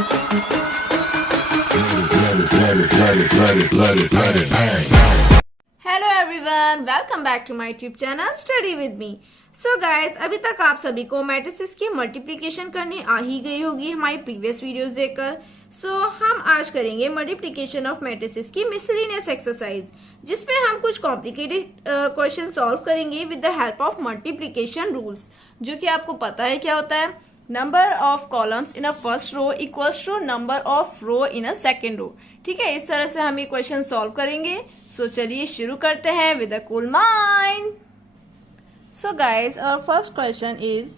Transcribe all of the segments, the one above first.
Hello everyone, welcome back to my YouTube channel study with me. So guys, अभी तक आप सभी को मैट्रिसेस की मल्टीप्लिकेशन करनी आ ही गई होगी हमारी प्रीवियस वीडियोस देखकर। सो हम आज करेंगे मल्टीप्लिकेशन ऑफ मैट्रिसेस की मिसलेनियस एक्सरसाइज, जिसमें हम कुछ कॉम्प्लिकेटेड क्वेश्चन सॉल्व करेंगे with the help of multiplication rules, जो कि आपको पता है क्या होता है। Number of columns in a first row equals to number of row in a second row. ठीक है, इस तरह से हम ये क्वेश्चन सॉल्व करेंगे। सो चलिए शुरू करते हैं with a cool mind. So guys, our first question is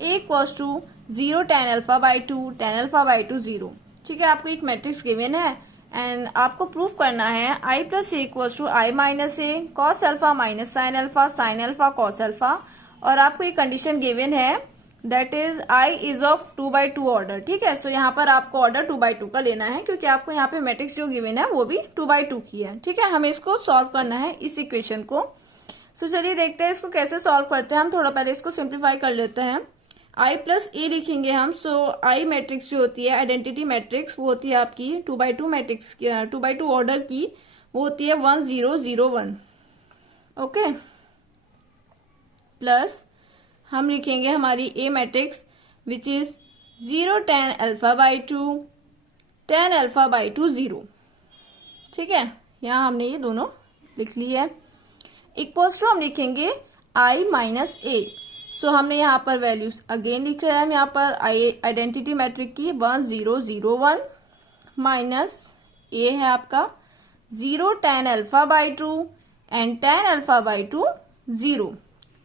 a equals to 0 tan alpha by 2 tan alpha by 2 0। ठीक है, आपको एक मैट्रिक्स गिवन है एंड आपको प्रूफ करना है i plus A equals to I minus A cos alpha minus sine alpha cos alpha. और आपको एक कंडीशन गिवन है that is i is of 2/2 order. ठीक है, सो यहाँ पर आपको ऑर्डर 2/2 का लेना है, क्योंकि आपको यहाँ पे मैट्रिक्स जो गिवन है वो भी 2/2 की है। ठीक है, हमें इसको सॉल्व करना है इस इक्वेशन को। सो चलिए देखते हैं इसको कैसे सॉल्व करते हैं। हम थोड़ा पहले इसको सिंप्लीफाई कर लेते हैं। i प्लस ए लिखेंगे हम। सो i मैट्रिक्स जो होती है, आइडेंटिटी मैट्रिक्स, वो होती है आपकी 2/2 मैट्रिक्स 2/2 ऑर्डर की, वो होती है 1 0 0 1। ओके, प्लस हम लिखेंगे हमारी A matrix which is 0 tan alpha by 2 tan alpha by 2 0। ठीक है, यहाँ हमने ये दोनों लिख ली है। इक्वल्स टू हम लिखेंगे i माइनस ए। सो हमने यहाँ पर वैल्यूज अगेन लिख रहे हैं हम यहाँ पर आइडेंटिटी मैट्रिक की 1 0 0 1 माइनस ए है आपका 0 tan alpha by 2 and tan alpha by 2 0।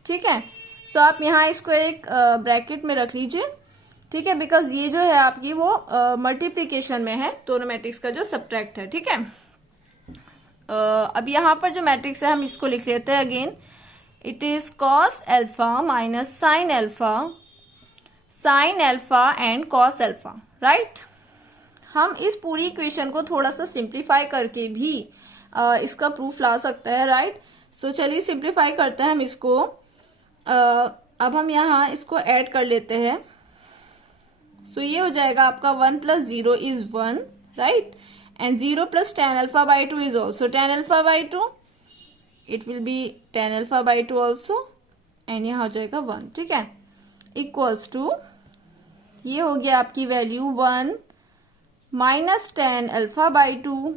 ठीक है, सो आप यहाँ इसको एक ब्रैकेट में रख लीजिए। ठीक है, बिकॉज ये जो है आपकी वो मल्टीप्लीकेशन में है, दोनों मैट्रिक्स का जो सब्ट्रैक्ट है। ठीक है, अब यहाँ पर जो मैट्रिक्स है हम इसको लिख लेते हैं again. It is cos alpha minus sine alpha and cos alpha. Right, हम इस पूरी इक्वेशन को थोड़ा सा सिंप्लीफाई करके भी इसका प्रूफ ला सकते हैं। राइट, सो चलिए सिंप्लीफाई करते हैं हम इसको। अब हम यहाँ इसको ऐड कर लेते हैं। सो ये हो जाएगा आपका 1 plus 0 is 1, right, and 0 plus tan alpha by 2 is also tan alpha by 2। It will be tan alpha by 2 also, and यहाँ हो जाएगा 1। ठीक है, इक्वल्स टू ये हो गया आपकी value 1 minus tan alpha by 2,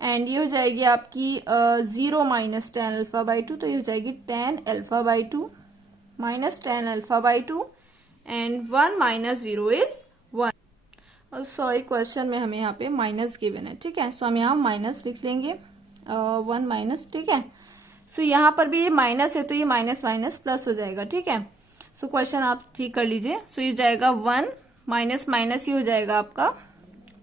and ये हो जाएगी आपकी 0 माइनस tan अल्फा बाई 2, तो ये हो जाएगी tan alpha by 2 minus tan alpha by 2, and 1 minus 0 is 1। और सॉरी, क्वेश्चन में हमें यहाँ पे माइनस गिवन है। ठीक है, सो हम यहाँ माइनस लिख लेंगे 1 माइनस। ठीक है, सो यहाँ पर भी ये माइनस है, तो ये माइनस माइनस प्लस हो जाएगा। ठीक है, सो क्वेश्चन आप ठीक कर लीजिए। सो ये जाएगा 1 माइनस माइनस, ये हो जाएगा आपका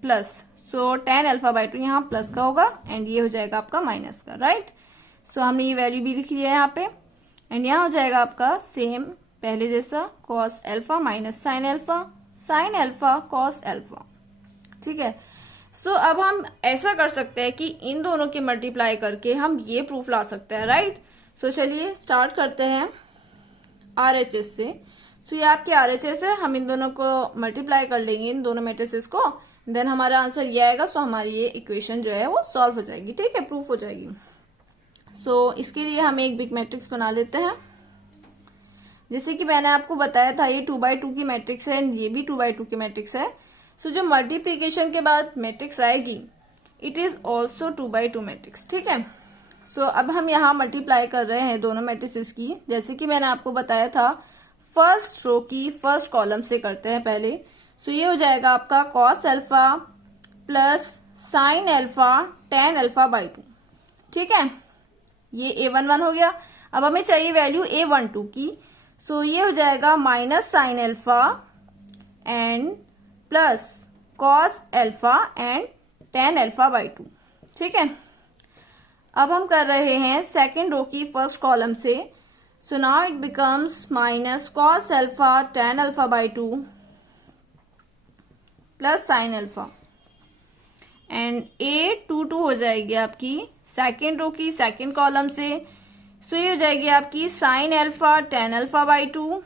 plus. So tan alpha by 2 यहाँ प्लस का होगा एंड ये हो जाएगा आपका माइनस का। राइट, सो हमने ये वैल्यू भी लिख लिया है यहाँ पे, एंड यहाँ हो जाएगा आपका सेम पहले जैसा cos alpha minus sine alpha cos alpha. ठीक है, सो अब हम ऐसा कर सकते हैं कि इन दोनों की मल्टीप्लाई करके हम ये प्रूफ ला सकते हैं। राइट, सो चलिए स्टार्ट करते हैं RHS से। सो ये आपके RHS है, हम इन दोनों को मल्टीप्लाई कर लेंगे, इन दोनों मैट्रिसेस को, देन हमारा आंसर ये आएगा। सो हमारी ये इक्वेशन जो है वो सॉल्व हो जाएगी। ठीक है, प्रूफ हो जाएगी। सो इसके लिए हम एक बिग मैट्रिक्स बना लेते हैं। जैसे कि मैंने आपको बताया था ये 2/2 की मैट्रिक्स है, ये भी 2/2 की मैट्रिक्स है। सो जो मल्टीप्लीकेशन के बाद मैट्रिक्स आएगी, इट इज ऑल्सो 2/2 मैट्रिक्स। ठीक है, सो अब हम यहाँ मल्टीप्लाई कर रहे हैं दोनों मैट्रिक्स की। जैसे कि मैंने आपको बताया था, फर्स्ट रो की फर्स्ट कॉलम से करते हैं पहले। सो ये हो जाएगा आपका cos alpha plus sign alpha tan alpha by 2। ठीक है, ये A11 हो गया। अब हमें चाहिए वैल्यू A12 की। सो ये हो जाएगा minus sine alpha and plus cos alpha and tan alpha by 2। ठीक है, अब हम कर रहे हैं सेकेंड रो की फर्स्ट कॉलम से। So now it becomes minus cos alpha tan alpha by 2 plus sine alpha, and A22 हो जाएगी आपकी सेकेंड रो की सेकेंड कॉलम से। सो ये हो जाएगी आपकी sine alpha tan alpha by 2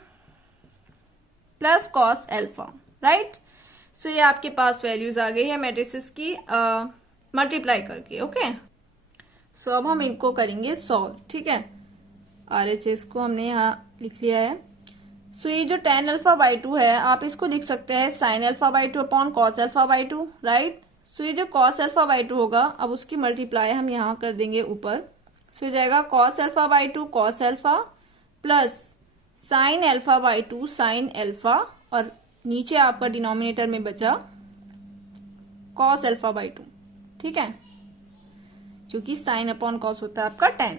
plus cos alpha. Right, so ये आपके पास वैल्यूज आ गई है मैट्रिसेस की मल्टीप्लाई करके। ओके, सो अब हम इनको करेंगे सॉल्व। ठीक है, RHS को हमने यहाँ लिख लिया है। सो ये जो tan अल्फा बाई 2 है, आप इसको लिख सकते हैं sin alpha by 2 upon cos alpha by 2, right. So ये जो cos अल्फा बाई 2 होगा, अब उसकी मल्टीप्लाई हम यहाँ कर देंगे ऊपर। सो हो जाएगा cos alpha by 2 cos alpha plus sin alpha by 2 sin alpha, और नीचे आपका डिनोमिनेटर में बचा cos अल्फा बाई 2। ठीक है, क्योंकि sin अपॉन cos होता है आपका tan।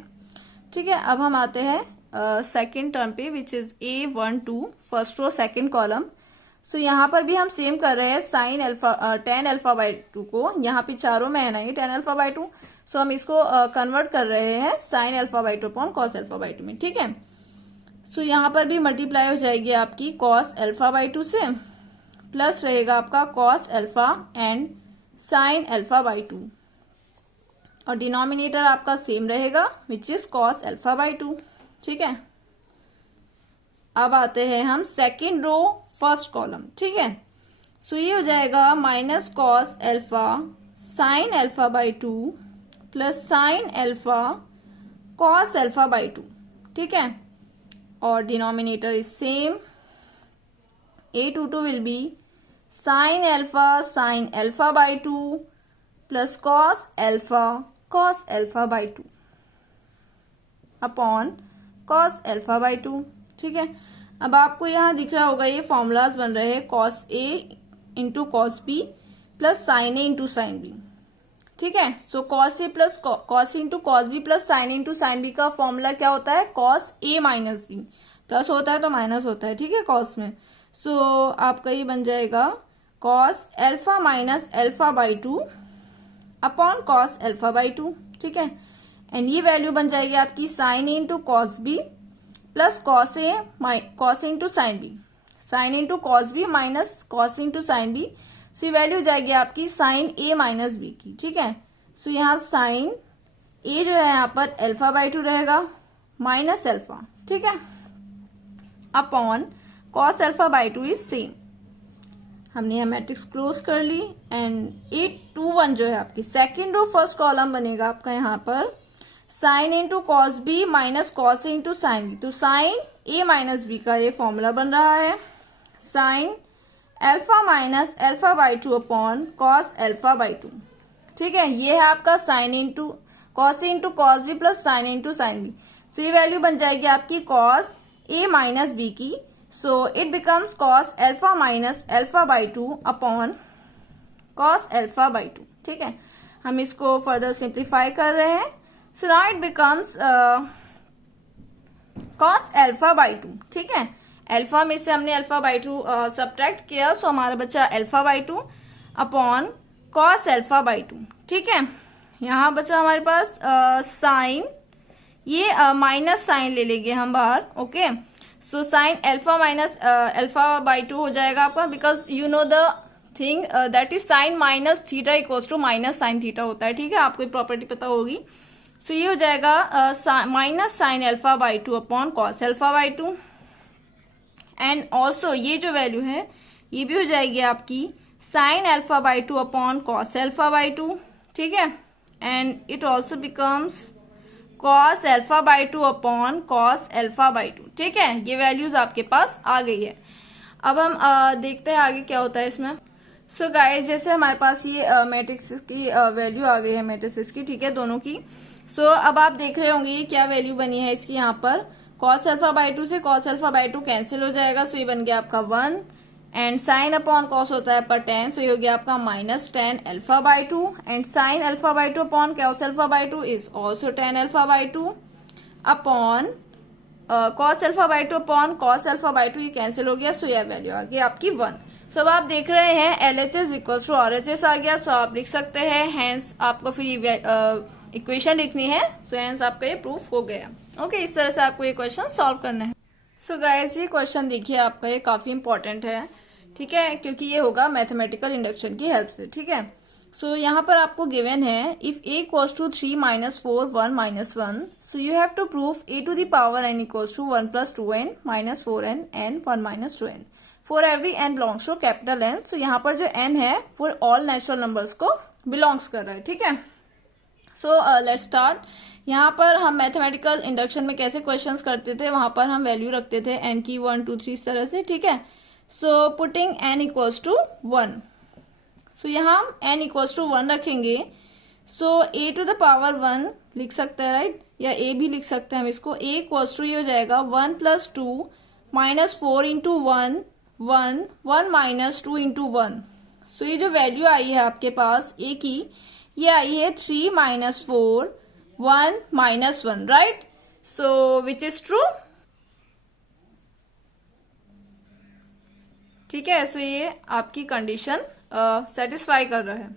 ठीक है, अब हम आते हैं सेकेंड टर्म पे, which is A12 first row second column. So यहाँ पर भी हम सेम कर रहे हैं sin alpha tan alpha by 2 को, यहाँ पे चारों में है ना ये tan अल्फा बाई 2, सो हम इसको कन्वर्ट कर रहे हैं sin alpha by 2 upon cos alpha by 2 में। ठीक है, सो यहाँ पर भी मल्टीप्लाई हो जाएगी आपकी cos अल्फा बाई 2 से, प्लस रहेगा आपका cos alpha and sin alpha by 2, और डिनोमिनेटर आपका सेम रहेगा which is cos alpha by 2। ठीक है, अब आते हैं हम सेकेंड रो फर्स्ट कॉलम। ठीक है, सो ये हो जाएगा minus cos alpha sin alpha by 2 plus sin alpha cos alpha by 2। ठीक है, और denominator is same, A22 will be sin alpha by 2 plus cos alpha by 2 upon cos alpha by 2। ठीक है, अब आपको यहाँ दिख रहा होगा ये फॉर्मूलाज बन रहे हैं cos A into cos B plus sin A into sin B। ठीक है, सो cos A plus cos into cos B plus sin A into sin B का फॉर्मूला क्या होता है, cos A minus B, plus होता है तो माइनस होता है। ठीक है, cos में, सो आपका ये बन जाएगा cos alpha minus alpha by 2 upon cos alpha by 2। ठीक है, एंड ये वैल्यू बन जाएगी आपकी sin A into cos B plus cos into sin B, sin into cos B minus cos into sin B। सो ये वैल्यू जाएगी आपकी sin A minus B की। ठीक है, सो यहाँ sin A जो है यहाँ पर अल्फा बाई 2 रहेगा माइनस अल्फा। ठीक है, upon cos alpha by 2 is same. हमने यह मैट्रिक्स क्लोज कर ली, एंड A21 जो है आपकी सेकेंड रो फर्स्ट कॉलम बनेगा आपका यहाँ पर sin into cos B minus cos into sin B। तो sin A माइनस B का ये फॉर्मूला बन रहा है sin alpha minus alpha by 2 upon cos alpha by 2। ठीक है, ये है आपका sin into cos B plus sin into sin B। तो ये वैल्यू बन जाएगी आपकी cos A माइनस B की, so it becomes cos alpha minus alpha by 2 upon cos alpha by 2। ठीक है, हम इसको फर्दर सिंप्लीफाई कर रहे हैं, so now it becomes cos alpha by 2। ठीक है, अल्फा में से हमने अल्फा बाई 2 सब्ट्रैक्ट किया, सो हमारा बचा alpha by 2 upon cos alpha by 2। ठीक है, यहाँ बचा हमारे पास साइन, ये माइनस साइन ले लेंगे हम बाहर। Okay, so sine alpha minus alpha by 2 हो जाएगा आपका, because you know the thing that is sine minus theta equals to minus sine theta होता है। ठीक है, आपको प्रॉपर्टी पता होगी। सो ये हो जाएगा minus sine alpha by 2 upon cos alpha by 2, and also ये जो वैल्यू है ये भी हो जाएगी आपकी sine alpha by 2 upon cos alpha by 2। ठीक है, and it also becomes cos alpha by 2 upon cos alpha by 2। ठीक है, ये वैल्यूज आपके पास आ गई है। अब हम देखते हैं आगे क्या होता है इसमें। सो गाइस, जैसे हमारे पास ये मैट्रिक्स की वैल्यू आ गई है मैट्रिक्स की, ठीक है, दोनों की। सो अब आप देख रहे होंगे ये क्या वैल्यू बनी है इसकी, यहाँ पर cos अल्फा बाई 2 से cos अल्फा बाई 2 कैंसिल हो जाएगा, सो ये बन गया आपका 1, एंड साइन अपॉन cos होता है आपका tan, सो ये हो गया आपका minus tan alpha by 2, and sine alpha by 2 upon cos alpha by 2 is also tan alpha by 2 upon cos alpha by 2 upon cos alpha by 2, ये कैंसिल हो गया, सो यह वैल्यू आ गई आपकी 1। सो अब आप देख रहे हैं LHS इक्वल्स टू RHS आ गया, सो आप लिख सकते हैं, हैंस आपको फिर इक्वेशन लिखनी है, सो हैंस आपका ये प्रूफ हो गया। ओके, इस तरह से आपको ये क्वेश्चन सॉल्व करना है। सो गाइस, ये क्वेश्चन देखिए आपका ये काफी इंपॉर्टेंट है। ठीक है, क्योंकि ये होगा मैथमेटिकल इंडक्शन की हेल्प से। ठीक है, सो यहाँ पर आपको गिवन है if a equals to 3 minus 4 1 minus 1, so you have to proof a to the power n equals to 1 plus 2n minus 4n n 1 minus 2n। For every n belongs to capital N। सो यहाँ पर जो n है वो all natural numbers को belongs कर रहा है, ठीक है। So let's start. यहाँ पर हम मैथमेटिकल इंडक्शन में कैसे क्वेश्चंस करते थे, वहां पर हम वैल्यू रखते थे n की 1 2 3 इस तरह से, ठीक है। So putting n equals to 1, so यहाँ हम n इक्वल्स टू 1 रखेंगे। So a to the power 1 लिख सकते हैं, राइट, या a भी लिख सकते हैं हम इसको। a इक्वल्स टू ये हो जाएगा 1 plus 2 minus 4 into 1 1 1 minus 2 into 1। सो ये जो वैल्यू आई है आपके पास a की, ये आई है 3 minus 4 1 minus 1, right. So which is true, ठीक है। सो ये आपकी कंडीशन सेटिस्फाई कर रहा है।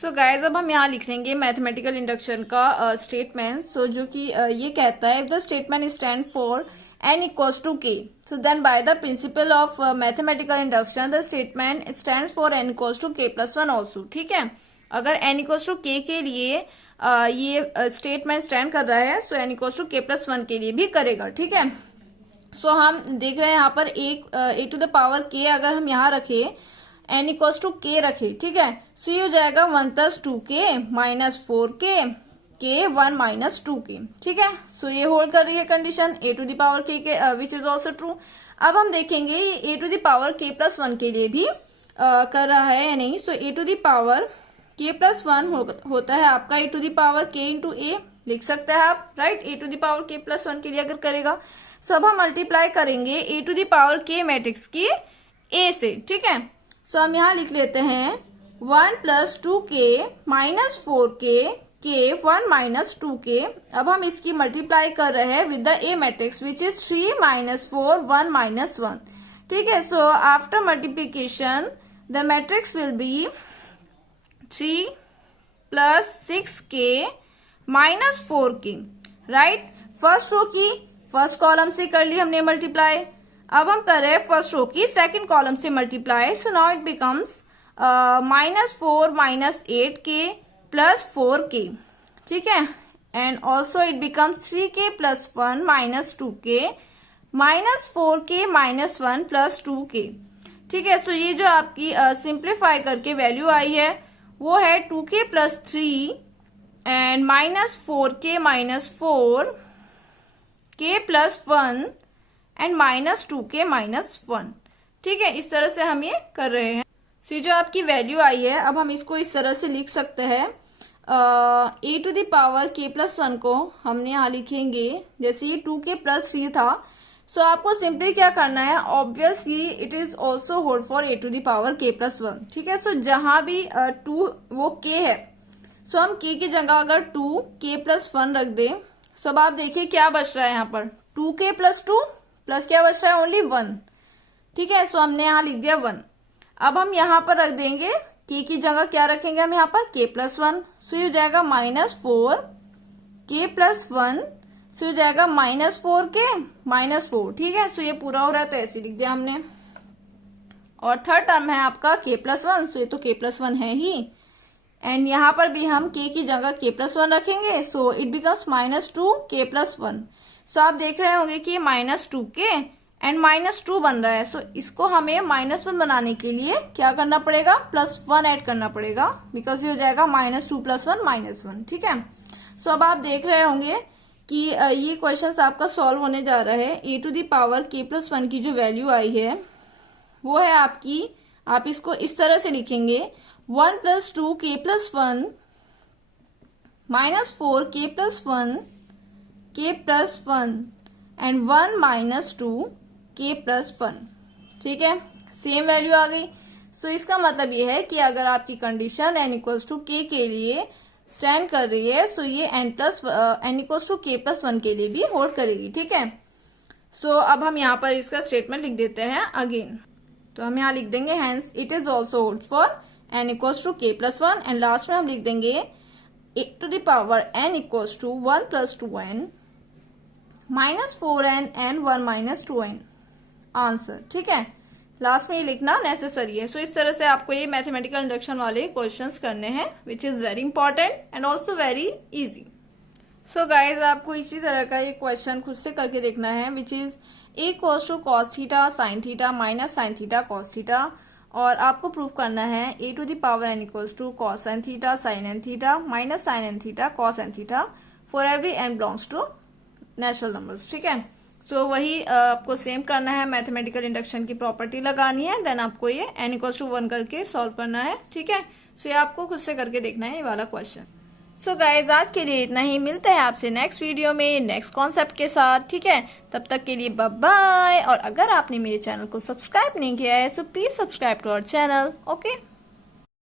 सो गाइज अब हम यहाँ लिख लेंगे मैथमेटिकल इंडक्शन का स्टेटमेंट। सो जो कि ये कहता है, if the statement stand for n equals to k, so then by the principle of mathematical induction the statement stand for n equals to k plus 1 also, ठीक है। अगर n equals to k के लिए ये statement stand कर रहा है, so n equals to k plus 1 के लिए भी करेगा, ठीक है। सो हम देख रहे हैं यहाँ पर a to the power k अगर हम यहाँ रखे, n इक्वल्स टू k रखे, ठीक है। सो ये हो जाएगा 1 plus 2k minus 4k k 1 minus 2k, ठीक है। सो ये होल्ड कर रही है condition a to the power k के, विच इज ऑल्सो ट्रू। अब हम देखेंगे ये a to the power k plus 1 के लिए भी कर रहा है या नहीं। So a to the power k plus 1 होता है आपका a to the power k into a, लिख सकते हैं आप, right. a to the power k plus 1 के लिए अगर करेगा, सब हम मल्टीप्लाई करेंगे a to the power k matrix की a से, ठीक है। सो हम यहाँ लिख लेते हैं 1 plus 2k minus 4k k 1 minus 2k। अब हम इसकी मल्टीप्लाई कर रहे हैं with the a matrix which is 3 minus 4 1 minus 1, ठीक है। So after multiplication the matrix will be 3 plus 6k minus 4k, right. First row की फर्स्ट कॉलम से कर ली हमने मल्टीप्लाई, अब हम कर रहे हैं फर्स्ट रो की सेकंड कॉलम से multiply. So now it becomes minus 4 minus 8k plus 4k, ठीक है। And also it becomes 3k plus 1 minus 2k minus 4k minus 1 plus 2k, ठीक है। सो ये जो आपकी सिंप्लीफाई करके वैल्यू आई है वो है 2k plus 3 and minus 4k minus 4k plus 1 and minus 2k minus 1, ठीक है। इस तरह से हम ये कर रहे हैं। सो जो आपकी वैल्यू आई है, अब हम इसको इस तरह से लिख सकते हैं। a to the power k plus 1 को हमने यहाँ लिखेंगे, जैसे ये 2k प्लस 3 था। सो आपको सिंपली क्या करना है, obviously it is also hold for a to the power k plus 1, ठीक है। सो जहां भी 2 वो k है, सो हम k की जगह अगर 2k प्लस 1 रख दे, सो अब आप देखिए क्या बच रहा है यहाँ पर, 2k प्लस 2 प्लस क्या बच रहा है, ओनली 1, ठीक है। सो हमने यहाँ लिख दिया 1। अब हम यहाँ पर रख देंगे k की जगह क्या रखेंगे हम यहाँ पर k प्लस 1। सो ये हो जाएगा माइनस 4k प्लस 1, सो हो जाएगा माइनस 4k माइनस 4, ठीक है। सो ये पूरा हो रहा है तो ऐसे लिख दिया हमने। और थर्ड टर्म है आपका k प्लस 1, सो ये तो k प्लस 1 है ही, एंड यहाँ पर भी हम k की जगह k प्लस 1 रखेंगे। So it becomes minus 2k plus 1। सो आप देख रहे होंगे कि माइनस 2k एंड माइनस 2 बन रहा है। सो इसको हमें माइनस 1 बनाने के लिए क्या करना पड़ेगा, प्लस 1 ऐड करना पड़ेगा, बिकॉज ये हो जाएगा माइनस 2 प्लस 1 माइनस 1, ठीक है। सो अब आप देख रहे होंगे कि ये क्वेश्चन आपका सॉल्व होने जा रहा है। a to the power k plus 1 की जो वैल्यू आई है वो है आपकी, आप इसको इस तरह से लिखेंगे 1 plus 2k plus 1 minus 4k plus 1 k plus 1 and 1 minus 2k plus 1, ठीक है। सेम वैल्यू आ गई। सो इसका मतलब ये है कि अगर आपकी condition n equals to k के लिए स्टैंड कर रही है, सो ये n equals to k plus 1 के लिए भी होल्ड करेगी, ठीक है। सो अब हम यहाँ पर इसका स्टेटमेंट लिख देते हैं अगेन। तो हम यहाँ लिख देंगे hence it is also hold for n equals to k plus 1, and last में हम लिख देंगे a to the power n equals to 1 plus 2n minus 4n and 1 minus 2n answer, ठीक है। लास्ट में ये लिखना नेसेसरी है। सो इस तरह से आपको ये मैथमेटिकल इंडक्शन वाले क्वेश्चंस करने हैं, which is very important and also very easy. So guys आपको इसी तरह का ये क्वेश्चन खुद से करके देखना है, which is A equals to cos theta sine theta minus sine theta cos theta, और आपको प्रूव करना है A to the power n equals to cos n theta sine n theta minus sine n theta cos n theta for every n belongs to natural numbers. ठीक है, सो वही आपको same करना है, मैथमेटिकल इंडक्शन की property लगानी है, then आपको ये एन इक्वल्स टू 1 करके सॉल्व करना है। ठीक है, सो ये आपको खुद से करके देखना है ये वाला क्वेश्चन। सो गाइज आज के लिए इतना ही, मिलते हैं आपसे नेक्स्ट वीडियो में नेक्स्ट कॉन्सेप्ट के साथ। ठीक है, तब तक के लिए बाय बाय। और अगर आपने मेरे चैनल को सब्सक्राइब नहीं किया है so please subscribe to our channel. Okay.